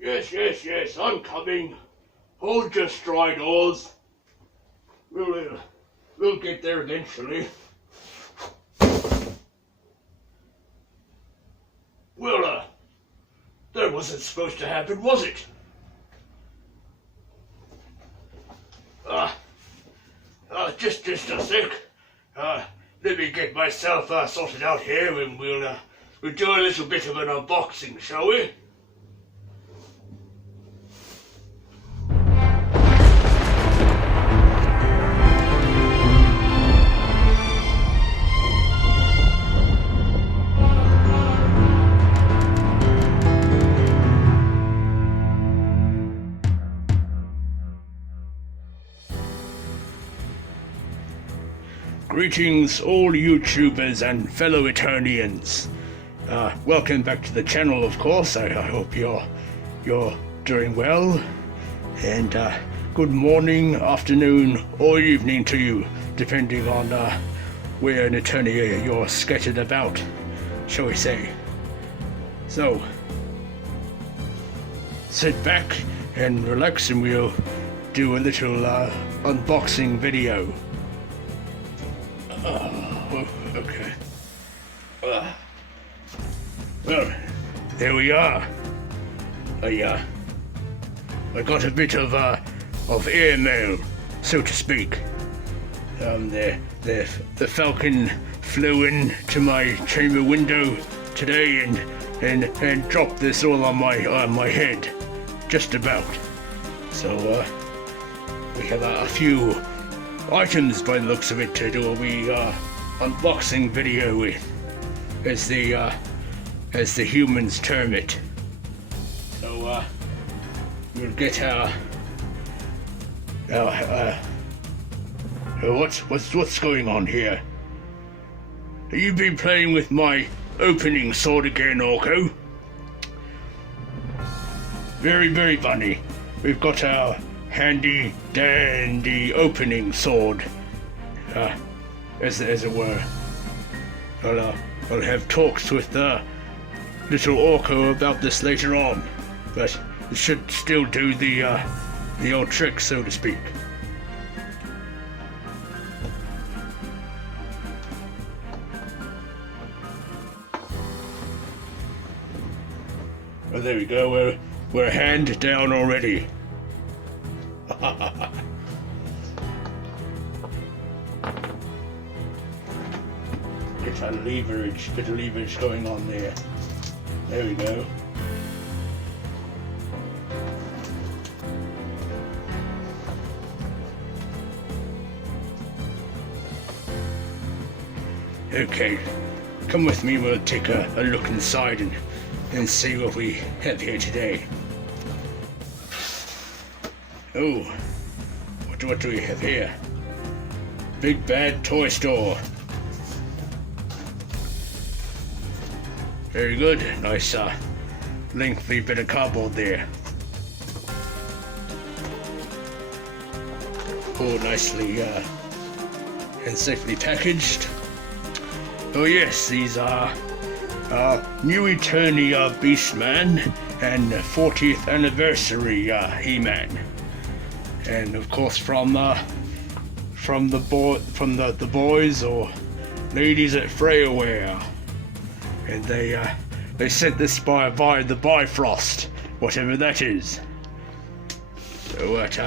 Yes, I'm coming. Hold your stride, Oz. We'll get there eventually. Well, that wasn't supposed to happen, was it? Just a sec. Let me get myself sorted out here, and we'll do a little bit of an unboxing, shall we? Greetings all YouTubers and fellow Eternians. Welcome back to the channel, of course. I hope you're doing well. And good morning, afternoon or evening to you, depending on where in Eternia you're scattered about, shall we say. So, sit back and relax and we'll do a little unboxing video. Okay. Well, there we are. I got a bit of airmail, so to speak. The Falcon flew in to my chamber window today and dropped this all on my head, just about. So we have a few items by the looks of it to do a unboxing video with, as the humans term it. So we'll get our what's going on here? Have you been playing with my opening sword again, Orko? Very, very funny. We've got our handy dandy opening sword, as it were. I'll have talks with little Orko about this later on, but it should still do the old trick, so to speak. Well, there we go. We're a hand down already. Bit of leverage going on there. There we go. Okay, come with me. We'll take a look inside and see what we have here today. Oh, what do we have here? Big Bad Toy Store. Very good. Nice lengthy bit of cardboard there. All nicely and safely packaged. Oh yes, these are new Eternia Beastman and 40th anniversary He-Man. And of course from the boys or ladies at Freyaware, and they sent this by the Bifrost, whatever that is. So it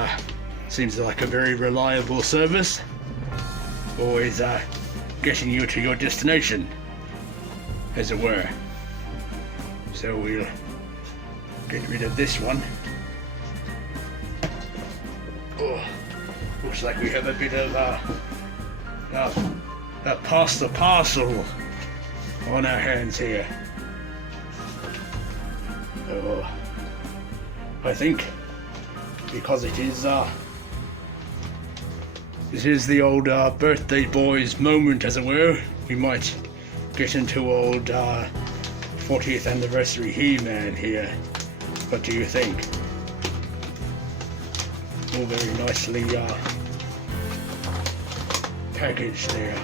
seems like a very reliable service, always getting you to your destination, as it were. So we'll get rid of this one. Oh, looks like we have a bit of pass the parcel on our hands here. Oh, I think because it is the old birthday boy's moment, as it were, we might get into old 40th anniversary He-Man here. What do you think? All very nicely packaged there.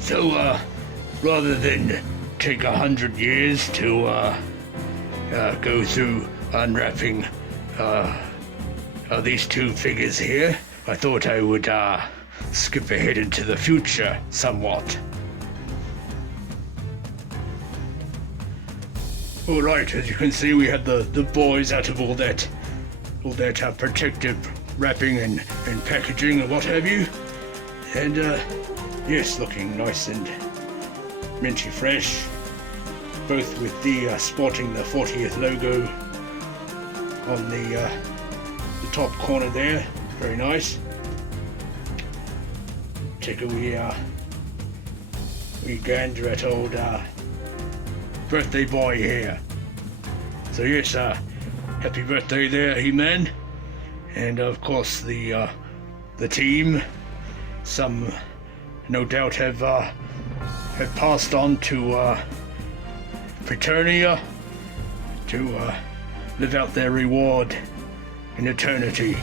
So rather than take 100 years to go through unwrapping these two figures here. I thought I would skip ahead into the future somewhat. Alright, as you can see, we had the boys out of all that protective wrapping and packaging and what have you. And yes, looking nice and minty fresh, both with the sporting the 40th logo on the top corner there. Very nice. Take a wee gander at old birthday boy here. So yes, happy birthday there, He-Man. And of course the team, some no doubt have passed on to Eternia to live out their reward in eternity.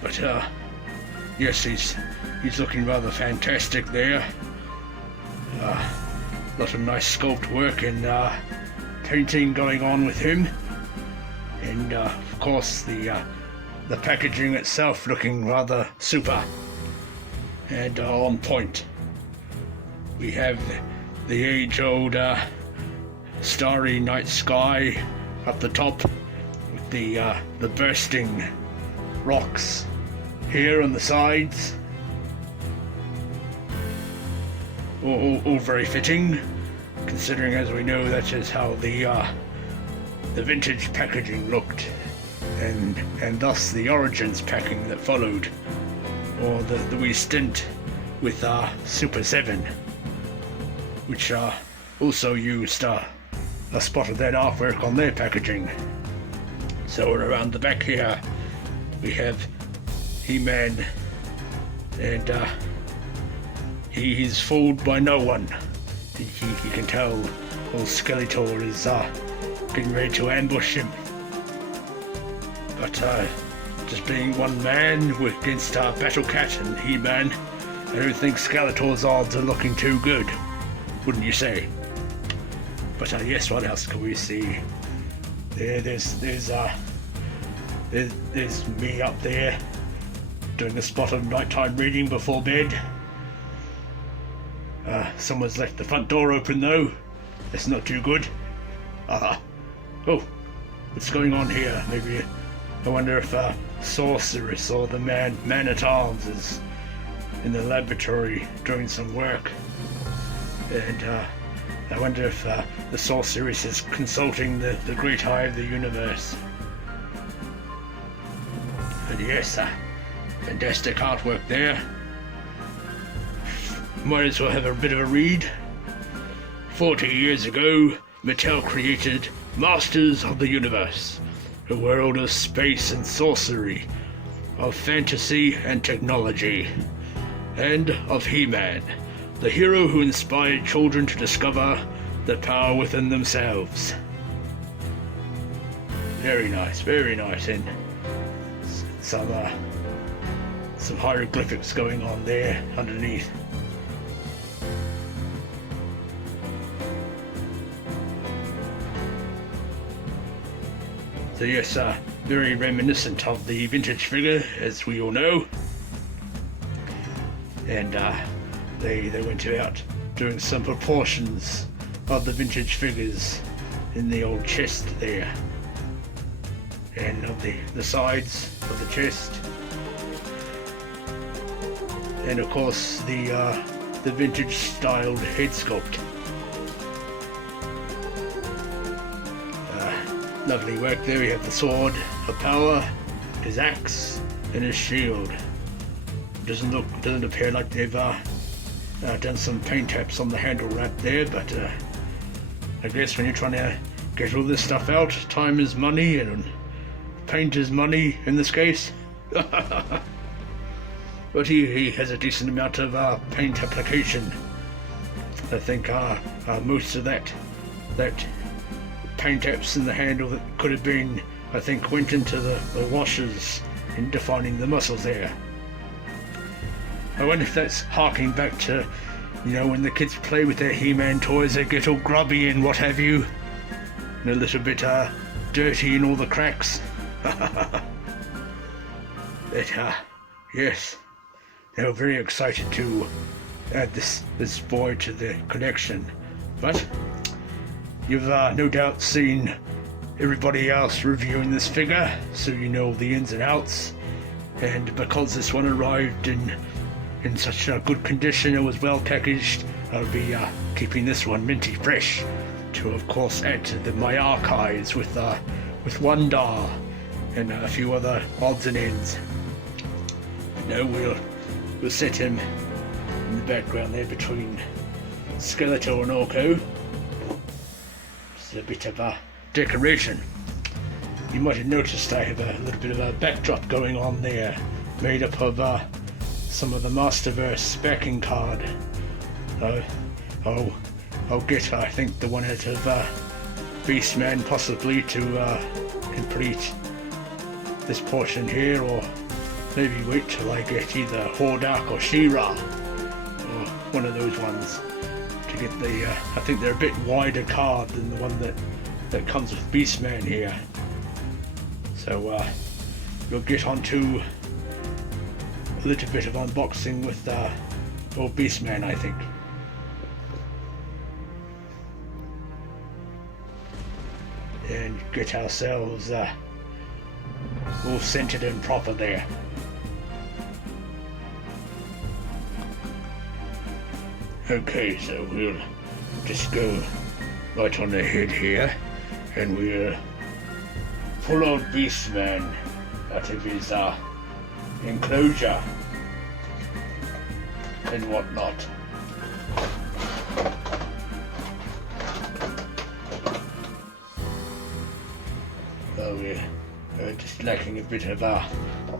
But yes, he's looking rather fantastic there. Lot of nice sculpt work and painting going on with him, and of course the packaging itself looking rather super and on point. We have the age-old starry night sky up the top with the bursting rocks here on the sides. All very fitting, considering, as we know, that is how the vintage packaging looked, and thus the Origins packing that followed, or the wee stint with Super 7, which also used a spot of that artwork on their packaging. So around the back here we have He-Man, and he's fooled by no one. He can tell old Skeletor is getting ready to ambush him. But just being one man against Battle Cat and He-Man, I don't think Skeletor's odds are looking too good, wouldn't you say? But yes, what else can we see? There's me up there doing a spot of nighttime reading before bed. Someone's left the front door open though. That's not too good. Oh, what's going on here? Maybe I wonder if Sorceress or the man-at-arms is in the laboratory doing some work. And I wonder if the Sorceress is consulting the Great Eye of the Universe. And yes, fantastic artwork there. Might as well have a bit of a read. 40 years ago, Mattel created Masters of the Universe, a world of space and sorcery, of fantasy and technology, and of He-Man, the hero who inspired children to discover the power within themselves. Very nice, and some hieroglyphics going on there underneath. So yes, very reminiscent of the vintage figure, as we all know. And they went out doing some proportions of the vintage figures in the old chest there, and of the sides of the chest, and of course the vintage styled head sculpt. Lovely work there. We have the sword of power, his axe, and his shield. Doesn't appear like they've done some paint taps on the handle wrap there, but I guess when you're trying to get all this stuff out, time is money and paint is money in this case. But he has a decent amount of paint application. I think most of that paint taps in the handle that could have been, I think, went into the washers in defining the muscles there. I wonder if that's harking back to You know, when the kids play with their He-Man toys, they get all grubby and what have you, and a little bit dirty in all the cracks. But yes, they were very excited to add this boy to the collection. But you've no doubt seen everybody else reviewing this figure, so you know the ins and outs. And because this one arrived in such a good condition and was well packaged, I'll be keeping this one minty fresh to, of course, add to my archives with Wonder and a few other odds and ends. Now we'll set him in the background there between Skeletor and Orko. It's a bit of a decoration. You might have noticed I have a little bit of a backdrop going on there, made up of some of the Masterverse backing card. I'll get, I think, the one out of Beastman possibly to complete this portion here, or maybe wait till I get either Hordak or She-Ra, or one of those ones, to get the, I think they're a bit wider card than the one that comes with Beastman here. So we'll get on to a little bit of unboxing with old Beastman, I think. And get ourselves all centered and proper there. Okay, so we'll just go right on ahead here, and we'll pull old Beastman out of his enclosure and whatnot. Oh, we're just lacking a bit of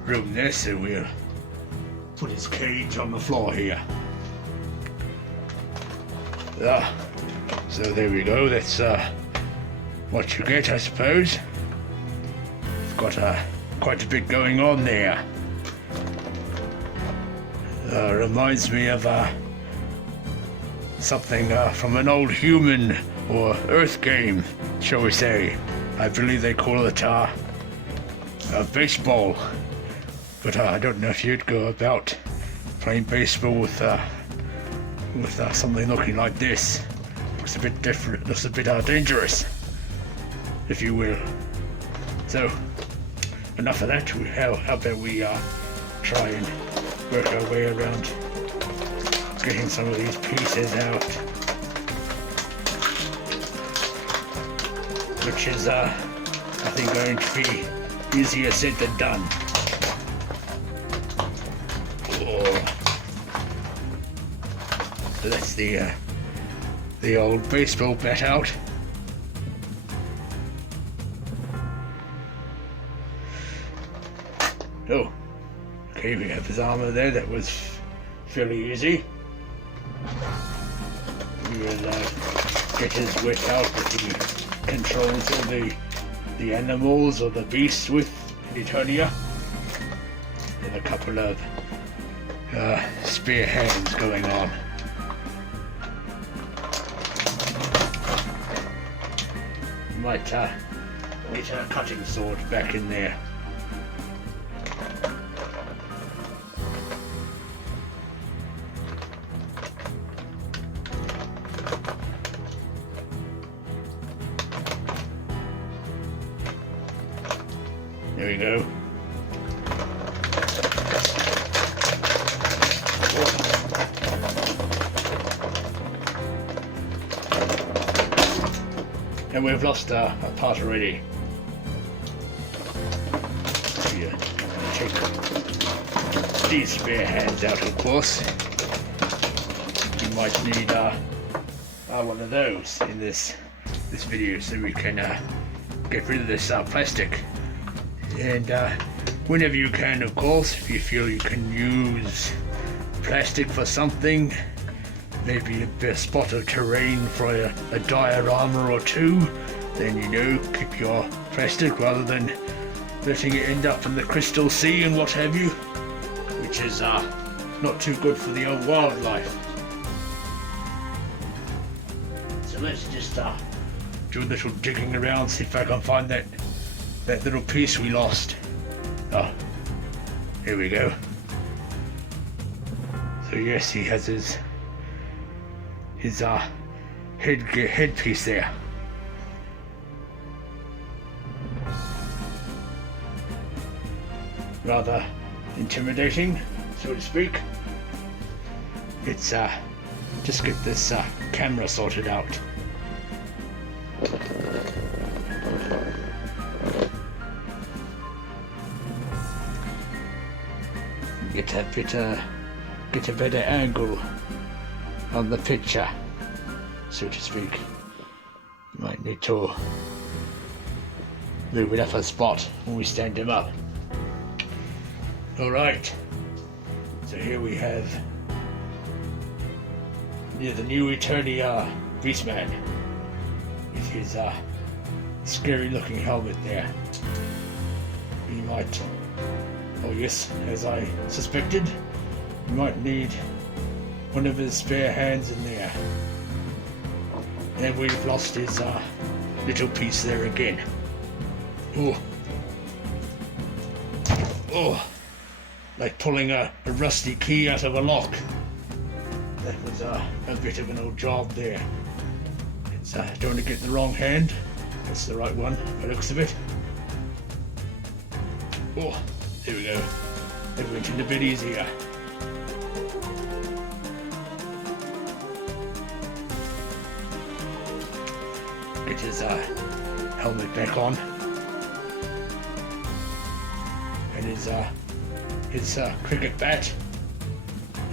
room there, so we'll put his cage on the floor here. So there we go, that's what you get, I suppose. It's got quite a bit going on there. Reminds me of something from an old human or Earth game, shall we say. I believe they call it baseball, but I don't know if you'd go about playing baseball with something looking like this. Looks a bit different, looks a bit dangerous, if you will. So, enough of that. How about we try and work our way around getting some of these pieces out, which is I think going to be easier said than done. So that's the old baseball bat out. Oh, okay, we have his armor there. That was fairly easy. We will get his wit out with the controls of the animals or the beasts with Eternia, and a couple of spear hands going on. Might get a cutting sword back in there. There we go. And we've lost a part already. Yeah. Take these spear hands out, of course. We might need one of those in this video, so we can get rid of this plastic. And whenever you can, of course, if you feel you can use plastic for something, maybe a spot of terrain for a diorama or two, then keep your plastic rather than letting it end up in the crystal sea and what have you, which is not too good for the old wildlife. let's just do a little digging around, see if I can find that little piece we lost. Oh, here we go. So yes, he has his headpiece there. Rather intimidating, so to speak. It's just get this camera sorted out. Get a better angle on the picture, so to speak. Might need to move it up a spot when we stand him up. Alright, so here we have the new Eternia Beastman with his scary looking helmet there. He might, oh yes, as I suspected, he might need one of his spare hands in there. And we've lost his little piece there again. Oh, oh, like pulling a rusty key out of a lock. That was a bit of an old job there. It's don't want to get the wrong hand. That's the right one, by the looks of it. Oh, there we go. That went in a bit easier. Get his helmet back on. And his cricket bat,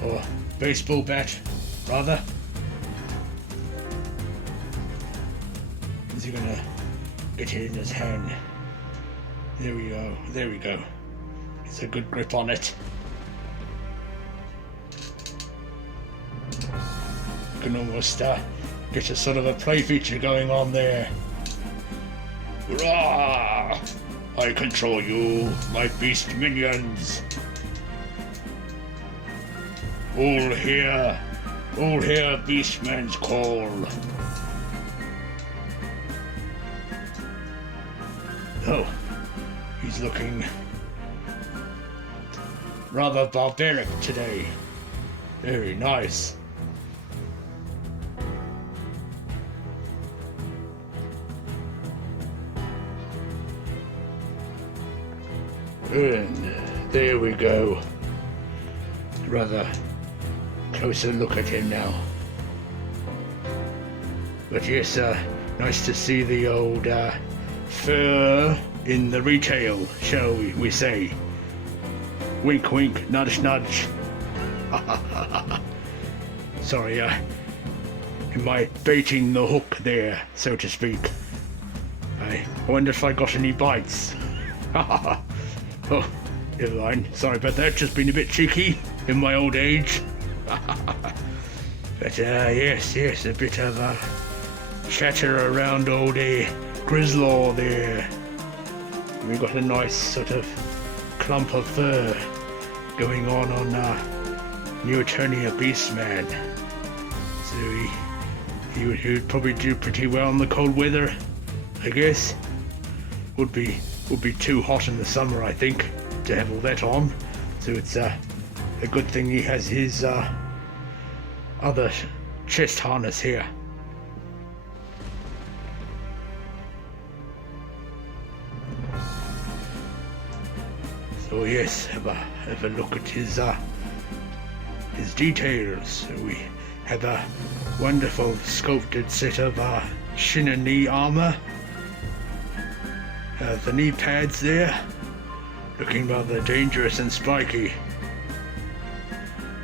or baseball bat, rather. Is he gonna get it in his hand? There we go, there we go. It's a good grip on it. You can almost get a sort of a play feature going on there. Hurrah! I control you, my beast minions. All here Beastman's call. Oh, he's looking rather barbaric today. Very nice. And there we go. Rather closer look at him now. But yes, nice to see the old fur in the retail, shall we say. Wink wink, nudge nudge. Sorry, am I baiting the hook there, so to speak? I wonder if I got any bites. Oh, never mind. Sorry about that. Just been a bit cheeky in my old age. But yes, a bit of chatter around old Grislaw there. We've got a nice sort of clump of fur going on new Eternia Beastman. So he would probably do pretty well in the cold weather, I guess. Would be too hot in the summer, I think, to have all that on. So it's a good thing he has his other chest harness here. So yes, have a look at his details. So we have a wonderful sculpted set of shin and knee armor. The knee pads there, looking rather dangerous and spiky.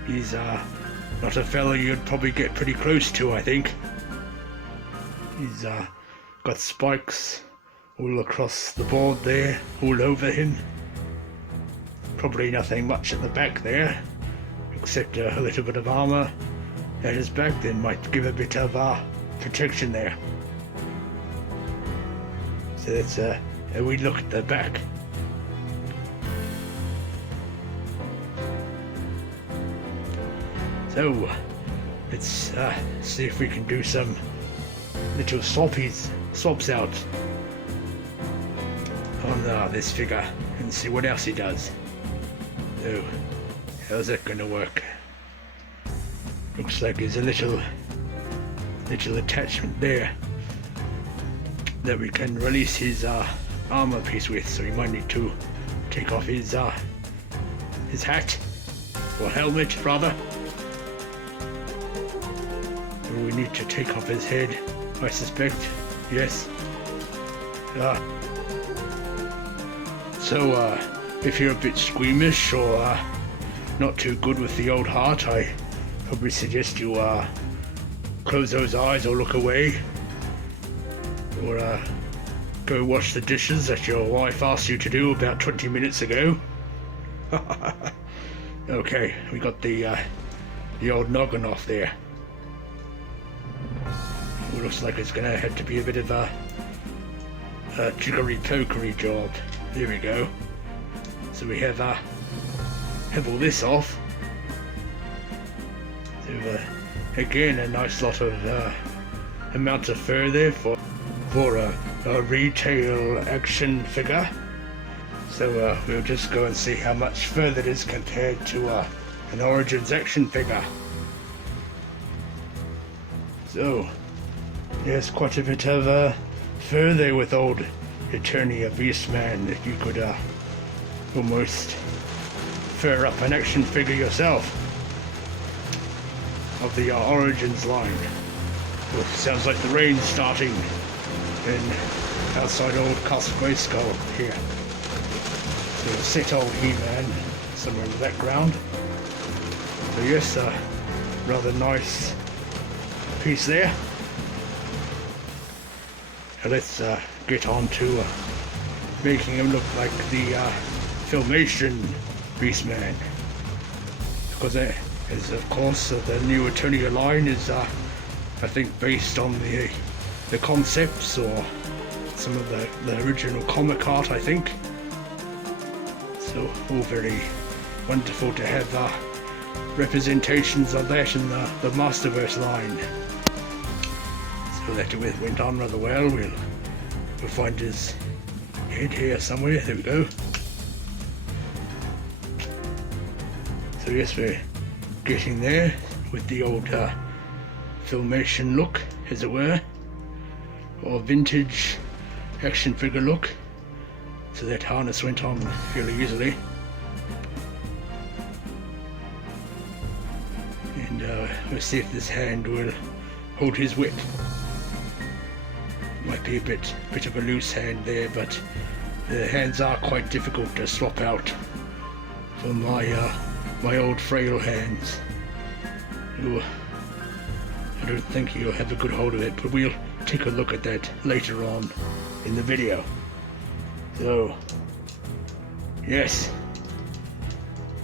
He's not a fella you'd probably get pretty close to, I think. He's got spikes all across the board there, all over him. Probably nothing much at the back there, except a little bit of armor at his back that might give a bit of protection there. So that's we look at the back. So let's see if we can do some little swabs out on this figure and see what else he does. So, how's that gonna work? Looks like there's a little attachment there that we can release his armor piece with, so we might need to take off his hat, or helmet rather. Or we need to take off his head, I suspect. Yes. So if you're a bit squeamish or not too good with the old heart, I probably suggest you close those eyes or look away, or go wash the dishes that your wife asked you to do about 20 minutes ago. Okay, we got the old noggin off there. It looks like it's gonna have to be a bit of a jiggery pokery job. There we go. So we have all this off. So again, a nice lot of amount of fur there for a retail action figure. So we'll just go and see how much further it is compared to an Origins action figure. So yes, quite a bit of fur there with old Eternia Beastman, that you could almost fur up an action figure yourself of the Origins line. Well, sounds like the rain's starting in outside old Castle Grayskull here. So sit old He-Man somewhere in the background. So yes, rather nice piece there. Now let's get on to making him look like the Filmation Beastman, because as of course the new Eternia line is I think based on the concepts or some of the original comic art, I think. So all very wonderful to have representations of that in the Masterverse line. So that went on rather well. We'll find his head here somewhere. There we go. So yes, we're getting there with the old Filmation look, as it were, or vintage action figure look. So that harness went on fairly easily. And we'll see if this hand will hold his whip. Might be a bit of a loose hand there, but the hands are quite difficult to swap out for my old frail hands. Ooh, I don't think he'll have a good hold of it, but we'll take a look at that later on in the video. So, yes,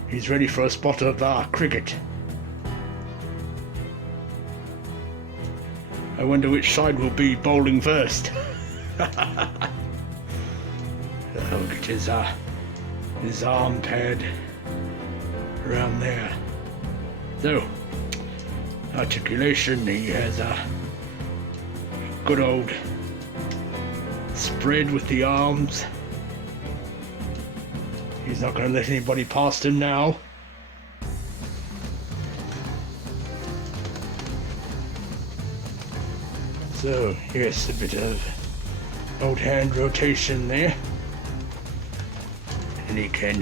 he's ready for a spot of cricket. I wonder which side will be bowling first. Look at his arm pad around there. So, articulation, he has a good old spread with the arms. He's not going to let anybody past him now. So, yes, a bit of old hand rotation there. And he can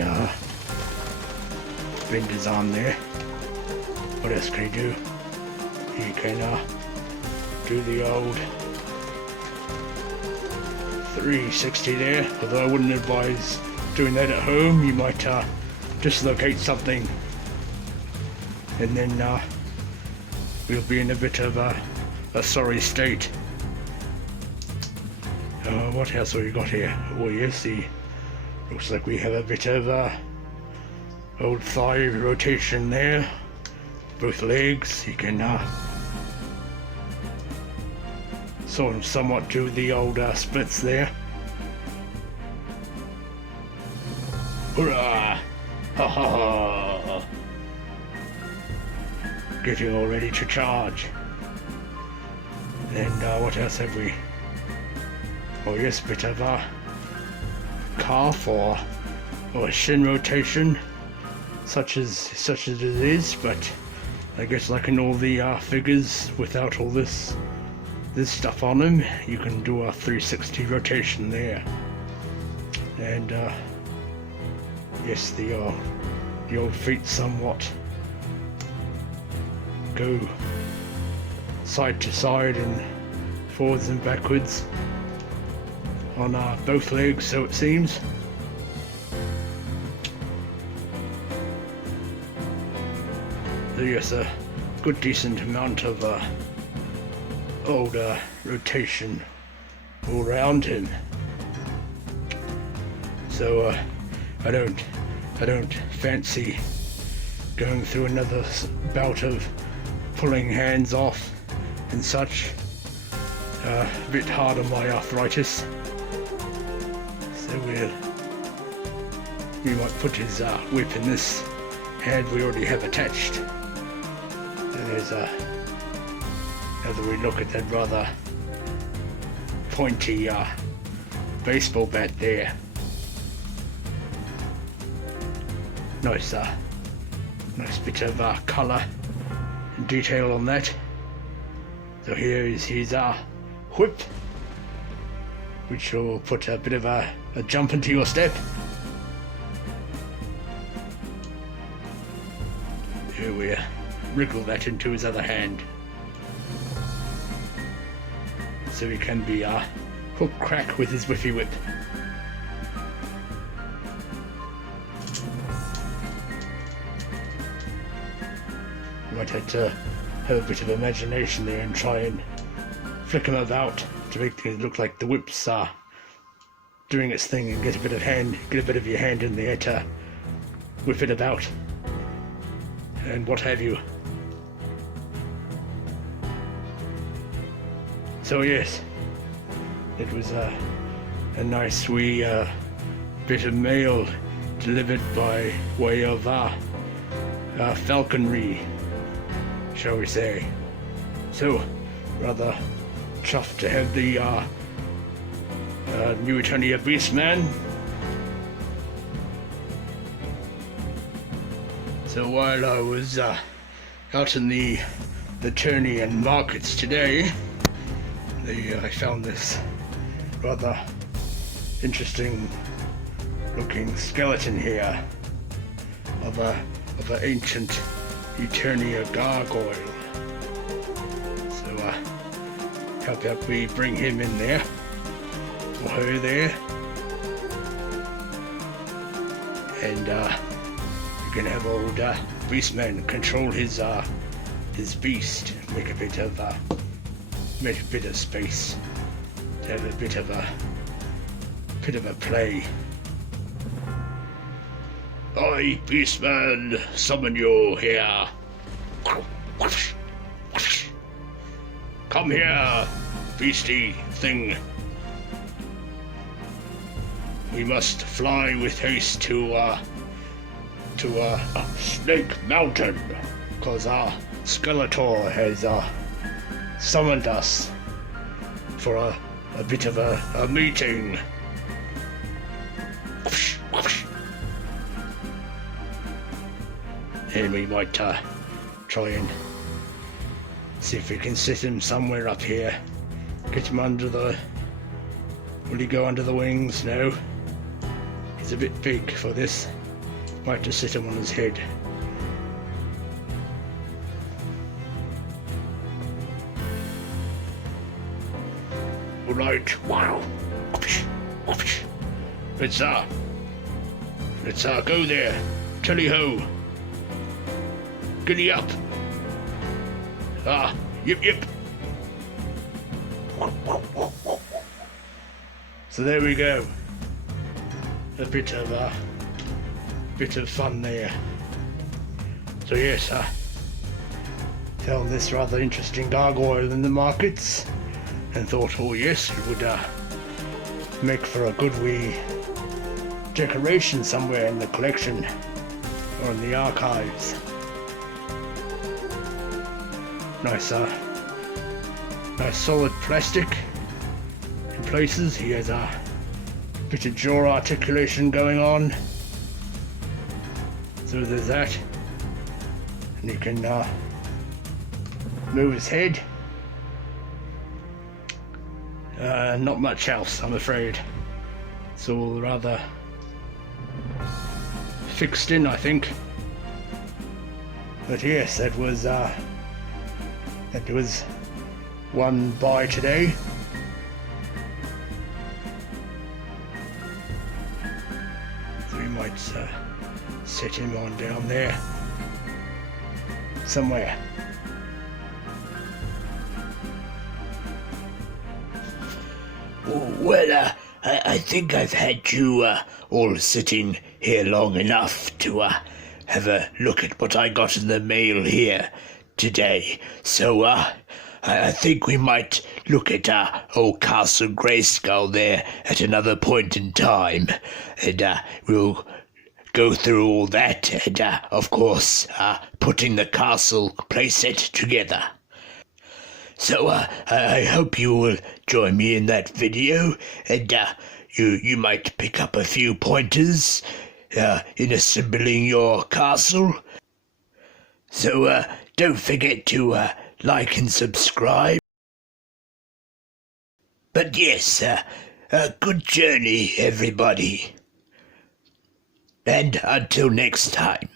bend his arm there. What else can he do? He can do the old 360 there, although I wouldn't advise doing that at home. You might dislocate something, and then we'll be in a bit of a sorry state. What else have we got here? Oh yes, looks like we have a bit of old thigh rotation there, both legs. You can somewhat do the old splits there. Hurrah! Ha ha ha! Getting all ready to charge. And what else have we? Oh yes, a bit of a calf or shin rotation, such as it is, but I guess like in all the figures, without all this stuff on them, you can do a 360 rotation there. And yes, the old feet somewhat go side to side and forwards and backwards on both legs, so it seems. So yes, a good decent amount of old rotation all around him. So I don't fancy going through another bout of pulling hands off and such. A bit hard on my arthritis. So we might put his whip in this hand we already have attached. And there's now that we look at that rather pointy baseball bat there. Nice bit of colour and detail on that. So here is his whip, which will put a bit of a jump into your step. Here we wriggle that into his other hand, so he can be hook crack with his whiffy whip. Might have to have a bit of imagination there and try and flick him about to make it look like the whip's doing its thing, and get a bit of your hand in there to whip it about and what have you. So yes, it was a nice wee bit of mail delivered by way of falconry, shall we say. So rather chuffed to have the new Eternia Beastman. So while I was out in the Eternian markets today, I found this rather interesting looking skeleton here of an ancient Eternia gargoyle. So how about we bring him in there, or her there, and you can have old Beastman control his beast, make a bit of space to have a bit of a play. I, Beastman, summon you here. Come here, beastie thing. We must fly with haste to Snake Mountain, cause our Skeletor has summoned us for a bit of a meeting. And we might try and see if we can sit him somewhere up here. Get him under the... Will he go under the wings? No. He's a bit big for this. Might just sit him on his head. Right, wow. Let's go there. Tally ho. Giddy up. Yip yip. So there we go. A bit of fun there. So yes, found this rather interesting gargoyle in the markets, and thought, oh yes, it would make for a good wee decoration somewhere in the collection or in the archives. Nice solid plastic in places. He has a bit of jaw articulation going on. So there's that. And he can move his head. Not much else, I'm afraid. It's all rather fixed in, I think. But yes, that was one buy today. So we might set him on down there somewhere. Well, I think I've had you all sitting here long enough to have a look at what I got in the mail here today. So I think we might look at old Castle Grayskull there at another point in time, and we'll go through all that, and of course putting the castle playset together. So I hope you will join me in that video, and you might pick up a few pointers in assembling your castle. So don't forget to like and subscribe. But yes, a good journey, everybody. And until next time.